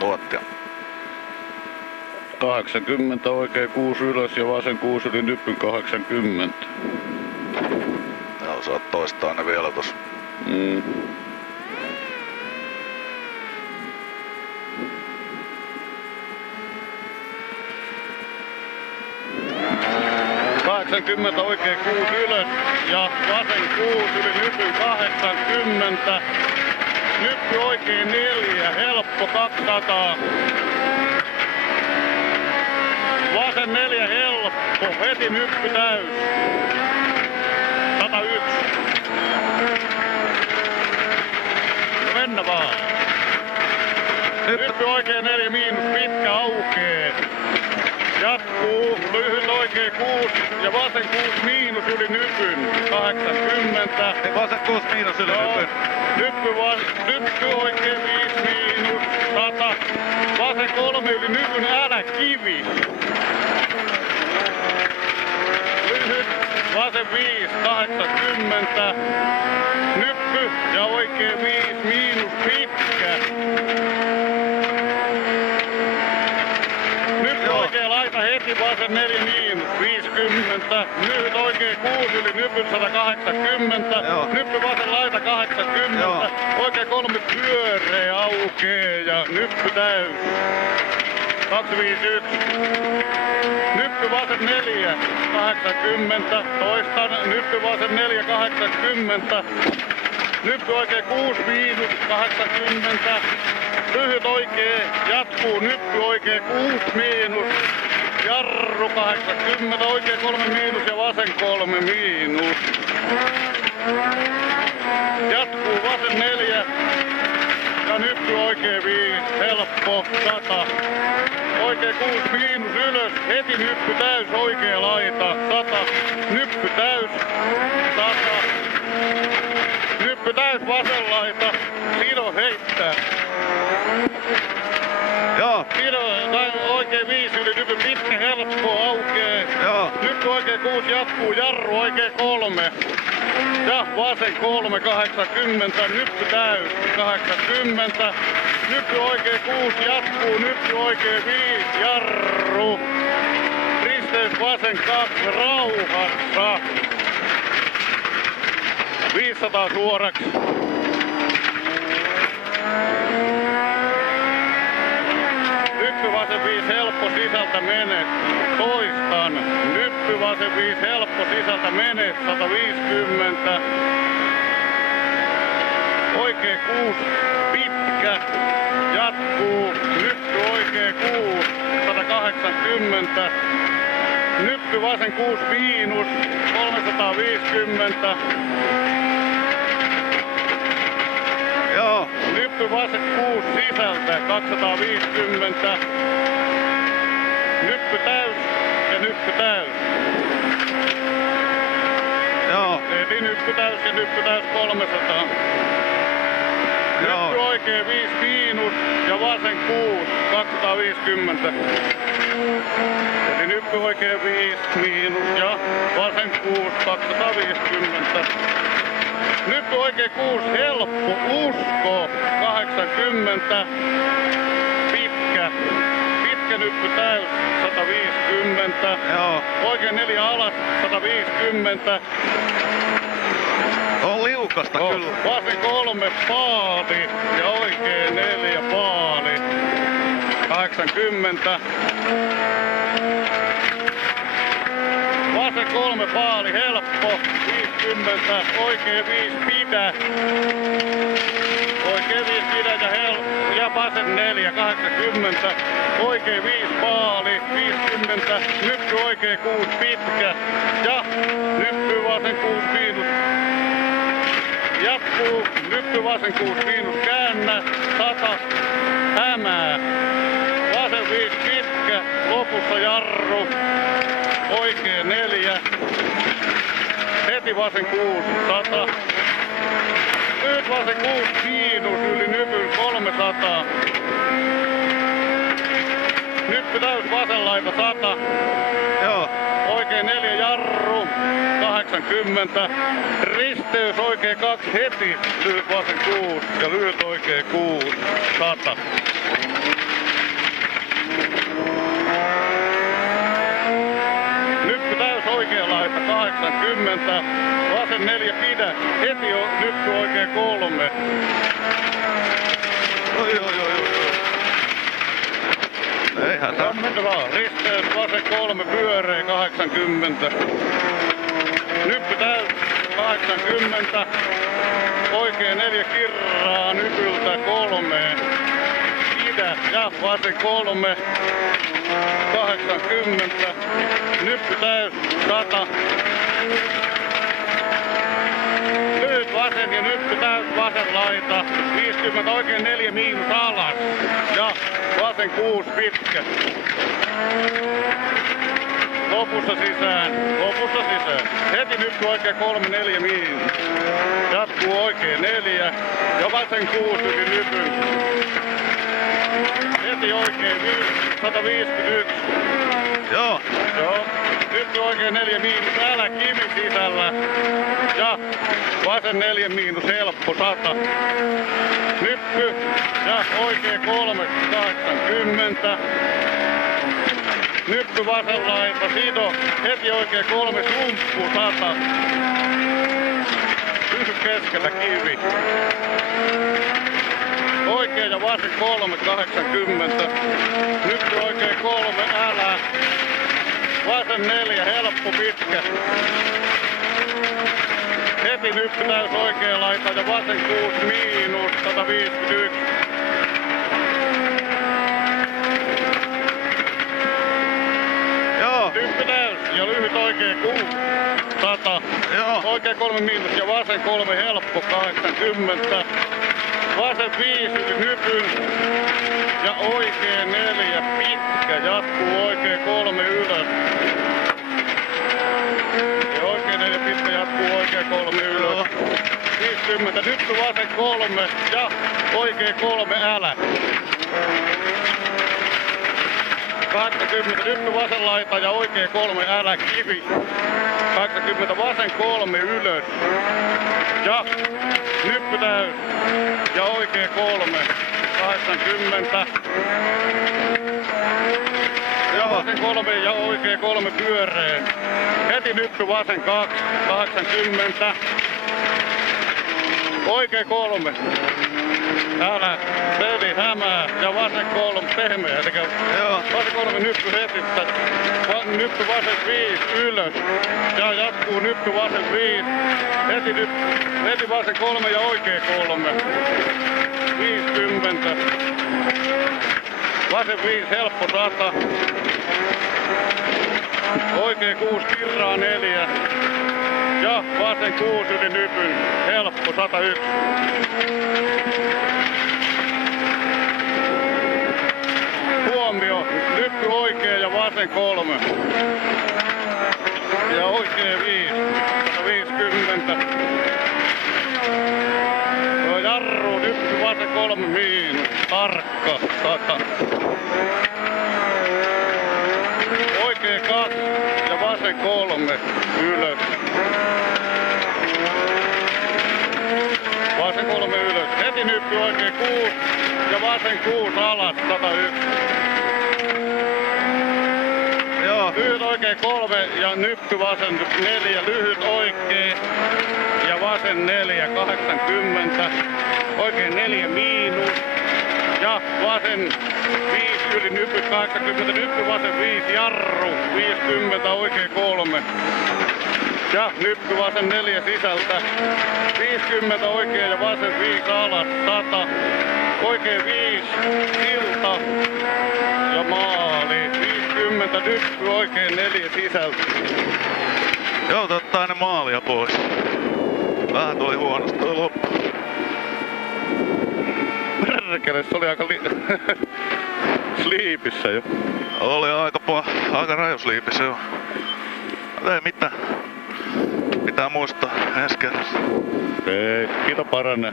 nuottia? 80 oikein 6 ylös ja vasen 6 yli nyppyn 80. Joo, saat toistaa ne vielä tossa. 80 oikein 6 ylös ja vasen 6 yli nypyn 80. Nyppy oikein 4, helppo 200. Vasen 4 helppo, heti nyppy täys. 101. Mennä vaan. Nyppy oikein 4 miinus, pitkä aukee. Jatkuu, lyhyt oikein 6 ja vasen 6 miinus yli nypyn 80. Vasen 6 miinus yli nypyn. Nyppy oikein 5 miinus 100. Vasen 3 yli nypyn, älä kivi. Lyhyt, vasen 5 80. Nyppy ja oikein 5 miinus pitkä. Oikein laita heti vasen 4 miinus 50. Lyhyt oikein 6 yli nypyn 180. Joo. Nyppy vasen laita 80. Joo. Oikein 3 pyöreä aukee ja nyppy täys. 251. Nyppy vasen 4 80. Toistan. Nyppy vasen 4 80. Nyppy oikein 6 miinus 80. Lyhyt oikee, jatkuu, nyppy oikee, 6 miinus, jarru 80, oikee 3 miinus ja vasen 3 miinus. Jatkuu vasen 4 ja nyppy oikee 5, helppo, 100. Oikee 6 miinus ylös, heti nyppy täys, oikee laita, 100. Nyppy täys, 100. Nyppy täys, vasen laita, sido heittää. Joo. Oikein 5 yli nypy, pitkä helppo aukee. Joo. Nyppy oikein 6 jatkuu, jarru oikein 3. Ja vasen 3 80, nyppy täys 80. Nyppy oikein 6 jatkuu, nyppy oikein 5, jarru. Risteys vasen 2 rauhassa. 500 suoraksi. Nyppy vasen 5 helppo sisältä menet. Toistan. Nyppy vasen 5 helppo sisältä menet. 150. Oikee 6 pitkä. Jatkuu. Nyppy oikee 6. 180. Nyppy vasen 6 miinus. 350. Joo. Nyppy vasen 6 sisältä 250. Nyppy täys ja nyppy täys. Joo. Eli nyppy täys ja nyppy täys 300. Joo. Nyppy oikein 5 miinus ja vasen 6 250. Eli nyppy oikein 5 miinus ja vasen 6 250. Nyppy oikein 6 helppo, usko 80. Pitkä nyppy täys 150. Joo. Oikein 4 alas 150. On liukasta kyllä. Vasen 3 paali ja oikein 4 paali 80. Vasen 3 paali helppo 50. Oikein 5 pidä. Oikein 5 pidä ja vasen 4 80. Oikein 5 paali 50. Nyppy oikein 6 pitkä ja nyppy vasen 6 miinus. Jatkuu, nyppy vasen 6 miinus, käännä, 100, hämää. Vasen 5 pitkä, lopussa jarru, oikein 4. Heti vasen 6, 100. Nyt vasen 6 miinus, yli nypyn 300. Nyppy täys vasen laita 100. Joo. Oikein oikein 4 jarru, 80. Risteys oikein 2 heti, lyhyt vasen 6 ja lyhyt oikein 6, 100. Nyppy täys oikea laita 80. Vasen 4 pidä, heti on nyppy oikein 3. Oi. Ei hätää. Risteys vasen 3 pyöreä 80. Nyppy täys 80. Oikein 4 kirraa nypyltä 3. Pidä ja vasen 3. 80. Nyppy täys 100. Lyhyt vasen ja nyppy täys vasen laita. 50 oikein 4 miinus alas. Ja vasen 6 pitkä. Lopussa sisään. Heti nyppy oikein 3 4 miinus. Jatkuu oikein 4 ja vasen 6 yli nypyn. Heti oikein 151. Joo. Nyppy oikein 4 miinus, älä kivi sisällä. Ja vasen 4 miinus, helppo 100. Nyppy ja oikein 3, 80. Nyppy vasen laita, sido, heti oikein 3, sumppu 100. Pysy keskellä kivi. Oikein ja vasen 3, 80. Nyppy oikein 3, älä. Vasen 4, helppo pitkä. Heti nyppy täys oikea laita ja vasen 6 miinus 151. Joo. Nyppy täys ja lyhyt oikein 6 100. Joo. Oikein 3 miinus ja vasen 3 helppo 80. Vasen 5 yli nypyn ja oikein 4 pitkä. Jatkuu oikein 3 ylös. Ja oikein 4 pitkä jatkuu oikein 3 ylös. 50. Nyppy vasen 3 ja oikein 3 älä. 80. Nyppy vasen laita ja oikein 3 älä kivi. 80. Vasen 3 ylös. Ja nyppy täys. Ja oikein 3. 80. Ja vasen 3 ja oikein 3 pyöreä. Heti nyppy vasen 2. 80. Oikein 3. Älä. Peli hämää. Ja vasen 3 pehmeä. Joo. Vasen 3 nyppy heti. Nyppy vasen 5 ylös. Ja jatkuu nyppy vasen 5. Heti vasen 3 ja oikein 3. 50. Vasen 5 helppo 100. Oikein 6 kirraa 4. Ja vasen 6 yli nypyn. Helppo 101. Huomio. Nyppy oikein ja vasen 3. Ja oikein 5. 150. Jarru, nyppy vasen 3 miinus. Tarkka 100. Oikein 2 ja vasen 3 ylös. Vasen 3 ylös. Heti nyppy oikein 6 ja vasen 6 alas 101. Joo. Lyhyt oikein 3 ja nyppy vasen 4. Lyhyt oikein ja vasen 4 80. Oikein 4 miinus. Ja vasen 5 yli nyppy 80. Nyppy vasen 5 jarru 50. Oikein 3. Ja nyppy vasen 4 sisältä. 50 oikein ja vasen 5 alas 100. Oikein 5 silta ja maali. 50 nyppy oikein 4 sisältä. Joo, ottaa aina maalia pois. Vähän toi huonosti toi loppu. Perkele, se oli aika sliipissä jo. Oli aika rajusliipissä jo. Ei mitään. Pitää muistaa ensi kerrassa. Ei, kiitos paranee.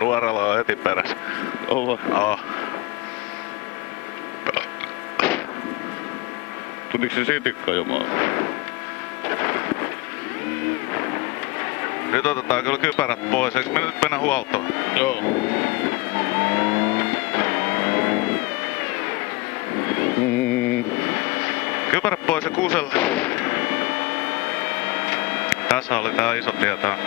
Nuorella on heti perässä. Olla. Aa. Tuliko se sitikka jo maan? Nyt otetaan kyllä kypärät pois, eikö me nyt mennä huoltoon? Joo. Kypärät pois ja kuselle. Tässä oli tää iso tietää.